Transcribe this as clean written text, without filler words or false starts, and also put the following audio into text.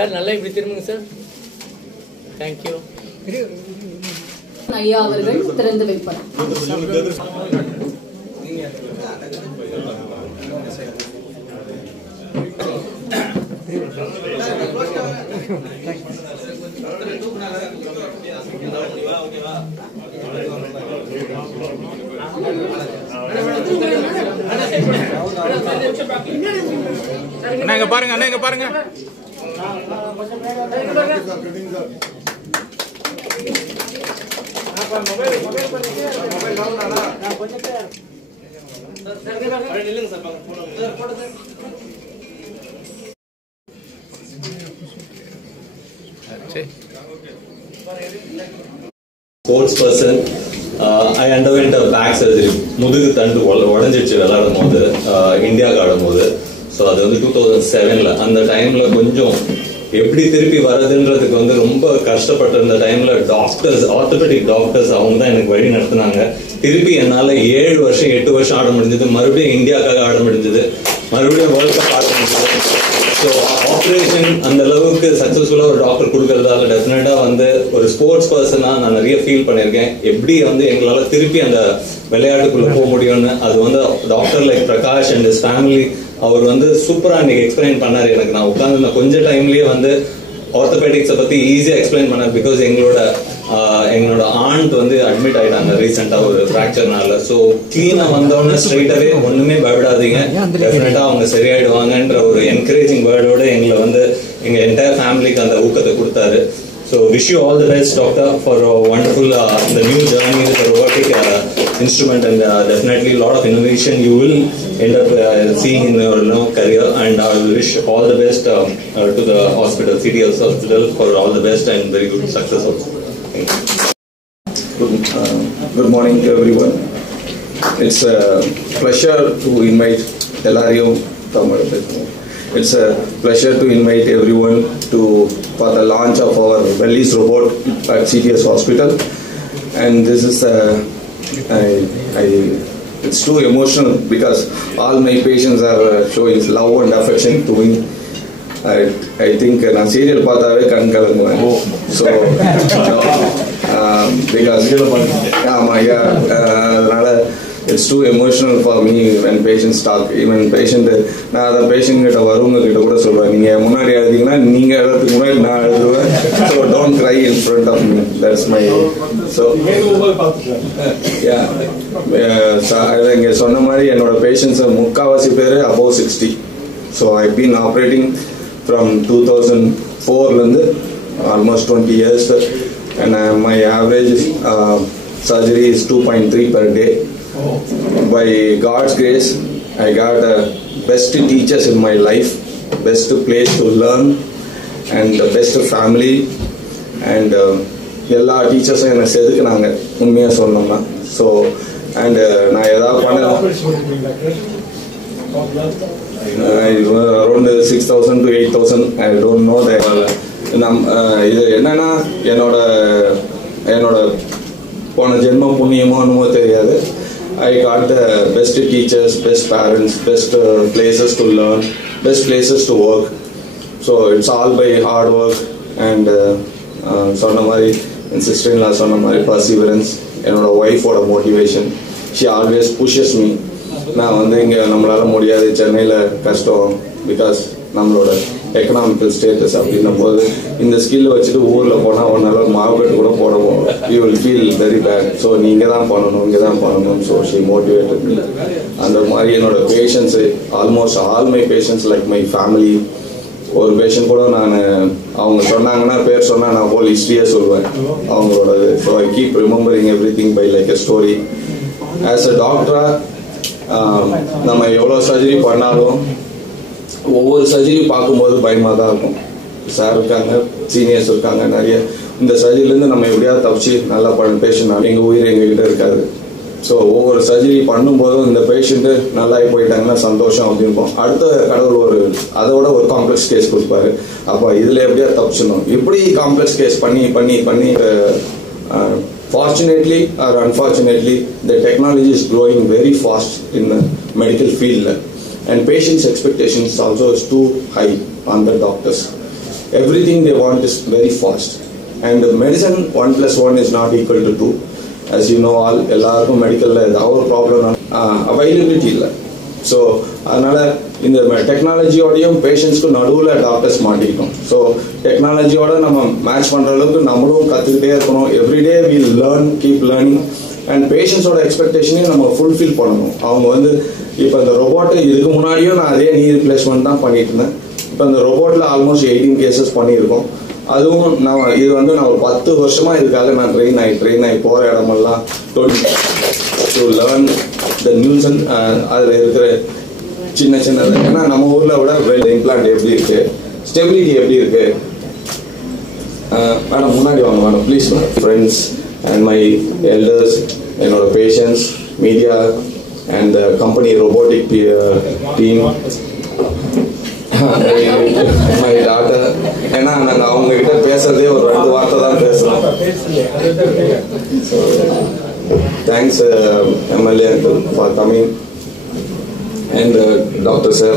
Sir நல்லா இப்படி திரும்புங்க சார். தேங்க்யூ. ஐயா அவர்கள் திறந்து வைப்பார். அண்ணா பாருங்க, அண்ணா பாருங்க. Sports person, I underwent a back surgery. முதுகு தண்டு உடஞ்சிடுச்சு விளையாடும் போது, இந்தியாவுக்கு ஆடும் போது. ஸோ அது வந்து 2007 அந்த டைம்ல கொஞ்சம் எப்படி திருப்பி வர்றதுன்றதுக்கு வந்து ரொம்ப கஷ்டப்பட்டு இருந்த டைம்ல டாக்டர்ஸ், ஆர்த்தோபெடிக் டாக்டர்ஸ் அவங்க தான் எனக்கு வழி நடத்தினாங்க. திருப்பி என்னால 7 வருஷம் 8 வருஷம் ஆட முடிஞ்சது. மறுபடியும் இந்தியாவுக்காக ஆட முடிஞ்சது. மறுபடியும் வேர்ல்ட் கப் ஆட முடிஞ்சது. ஸோ ஆப்ரேஷன் அந்த அளவுக்கு சக்சஸ்ஃபுல்லா ஒரு டாக்டர் கொடுக்கறதால டெஃபினட்டா வந்து ஒரு ஸ்போர்ட்ஸ் பர்சனா நான் நிறைய ஃபீல் பண்ணியிருக்கேன். எப்படி வந்து எங்களால திருப்பி அந்த விளையாட்டுக்குள்ள போக முடியும்னு. அது வந்து doctor like Prakash and his family அவர் வந்து சூப்பரா இன்னைக்கு எக்ஸ்பிளைன் பண்ணாரு எனக்கு. நான் உட்காந்து கொஞ்ச டைம்லயே வந்து ஆர்த்தோபெடிக்ஸை பத்தி ஈஸியா எக்ஸ்பிளைன் பண்ணார். பிகாஸ் எங்களோட ஆண்ட் வந்து அட்மிட் ஆயிட்டாங்க ரீசெண்டா ஒரு ஃபிராக்சர்னால. ஸோ கிளீனா வந்தவொடனே ஸ்ட்ரைட்டாவே ஒண்ணுமே பயப்படாதீங்க, டெஃபினட்டா அவங்க சரியாயிடுவாங்கன்ற ஒரு என்கரேஜிங் வேர்டோட எங்களை வந்து எங்க என்டையர் ஃபேமிலிக்கு அந்த ஊக்கத்தை கொடுத்தாரு. So wish you all the best, doctor, for a wonderful the new journey with the robotic instrument, and definitely a lot of innovation you will end up seeing in your career. And I will wish all the best to the hospital, CTS Hospital, for all the best and very good success also. Thank you. Good morning to everyone. It's a pleasure to invite Elario Tamil. It's a pleasure to invite everyone for the launch of our Bellis robot at CTS Hospital. And this is it's too emotional because all my patients are showing love and affection to me. I think na serial pathave kan kalanguven. So because it's too emotional for me when patients talk. Even patient நான் அந்த patient கிட்ட வரவங்க கிட்ட கூட சொல்றேன், நீங்க முன்னாடி எழுதிங்கன்னா நீங்க எழுதுறதுக்கு முன்னாடி நான் எழுதுவேன். So don't cry in front of me. That's my இங்க சொன்ன மாதிரி என்னோட பேஷண்ட்ஸ் முக்காவாசி பேர் above 60. So I've been operating from 2004 இருந்து almost 20 years, and my average surgery is 2.3 per day. By God's grace, I got the best teachers in my life, best place to learn, and the best family, and எல்லா டீச்சர்ஸும் என்னை செதுக்குனாங்க உண்மையாக சொல்லணும்னா. So and நான் ஏதாவது பண்ண around 6,000 to 8,000, I don't know that. இது என்னன்னா என்னோட போன ஜென்ம புண்ணியமோ என்னமோ தெரியாது. I got the best teachers, best parents, best places to learn, best places to work. So it's all by hard work and சொன்ன மாதிரி என் sister-in-law சொன்ன மாதிரி perseverance, என்னோட ஒய்ஃபோட motivation. She always pushes me. நான் வந்து இங்கே நம்மளால முடியாது, சென்னையில் கஷ்டம், பிகாஸ் நம்மளோட எக்கனாமிக்கல் ஸ்டேட்டஸ் அப்படின்னும் போது இந்த ஸ்கில் வச்சுட்டு ஊரில் போனால் ஒன்னால மாவுக்கட்டு கூட போட you will feel very bad. So நீ இங்கே தான் பண்ணணும், இங்கே தான் பண்ணணும். So she motivated me. அந்த மாதிரி என்னோட patients almost all my patients like my family. ஒரு பேஷண்ட் கூட நான் அவங்க சொன்னாங்கன்னா பேர் சொன்னால் நான் ஹோல் ஹிஸ்ட்ரியே சொல்லுவேன் அவங்களோட. So I keep remembering everything by like a story. As a டாக்டராக நம்ம எவ்வளோ சர்ஜரி பண்ணாலும் ஒவ்வொரு சர்ஜரி பார்க்கும்போது பயமாக தான் இருக்கும். சார் இருக்காங்க, சீனியர்ஸ் இருக்காங்க நிறைய. இந்த சர்ஜரிலேருந்து நம்ம எப்படியாவது தப்பிச்சு நல்லா பேஷண்ட் எங்கள் உயிர் எங்ககிட்ட இருக்காது. ஸோ ஒவ்வொரு சர்ஜரி பண்ணும்போதும் இந்த பேஷண்ட்டு நல்லாகி போயிட்டாங்கன்னா சந்தோஷம் அப்படின்போம். அடுத்த கடவுள் அதோட ஒரு காம்ப்ளெக்ஸ் கேஸ் கொடுப்பாரு. அப்போ இதில் எப்படியாவது தப்பிச்சிடணும். இப்படி காம்ப்ளெக்ஸ் கேஸ் பண்ணி பண்ணி பண்ணி fortunately or unfortunately the technology is growing very fast in the medical field, and patients' expectations also is too high on the doctors. everything they want is very fast. And medicine 1 + 1 is not equal to 2. As you know, all எல்லாருக்கும் மெடிக்கலில் ஏதாவது ஒரு problem availability இல்லை. So அதனால் இந்த டெக்னாலஜியோடையும் பேஷண்ட்ஸ்க்கும் நடுவில் doctors மாட்டிக்கிட்டோம். So டெக்னாலஜியோட நம்ம மேட்ச் பண்ணுற அளவுக்கு நம்மளும் கற்றுக்கிட்டே இருக்கணும். Everyday we learn, keep learning. And பேஷண்ட்ஸோட எக்ஸ்பெக்டேஷனையும் நம்ம ஃபுல்ஃபில் பண்ணணும். அவங்க வந்து இப்போ இந்த ரோபோட்டு இதுக்கு முன்னாடியும் நான் அதே நீ ரீப்ளேஸ்மெண்ட் தான் பண்ணிட்டு இருந்தேன். இப்போ இந்த ரோபோட்டில் ஆல்மோஸ்ட் 18 கேசஸ் பண்ணியிருக்கோம். அதுவும் இது வந்து நான் ஒரு 10 வருஷமா இதுக்காக நான் ட்ரெயின் ஆகி போகிற இடமெல்லாம் டு லேர்ன் த நியூஸ். அதில் இருக்கிற சின்ன ஏன்னா நம்ம ஊரில் விட இம்ப்ளான்ட் எப்படி இருக்கு, ஸ்டெபிலிட்டி எப்படி இருக்கு. மேடம் முன்னாடி வாங்க madam please. Friends and my elders, என்னோட patients, media and company robotic team, my daughter. ஏன்னா நாங்கள் அவங்க கிட்ட பேசுறதே ஒரு 2 வார்த்தை தான் பேசுறோம். Thanks MLA uncle for coming and Dr. sir.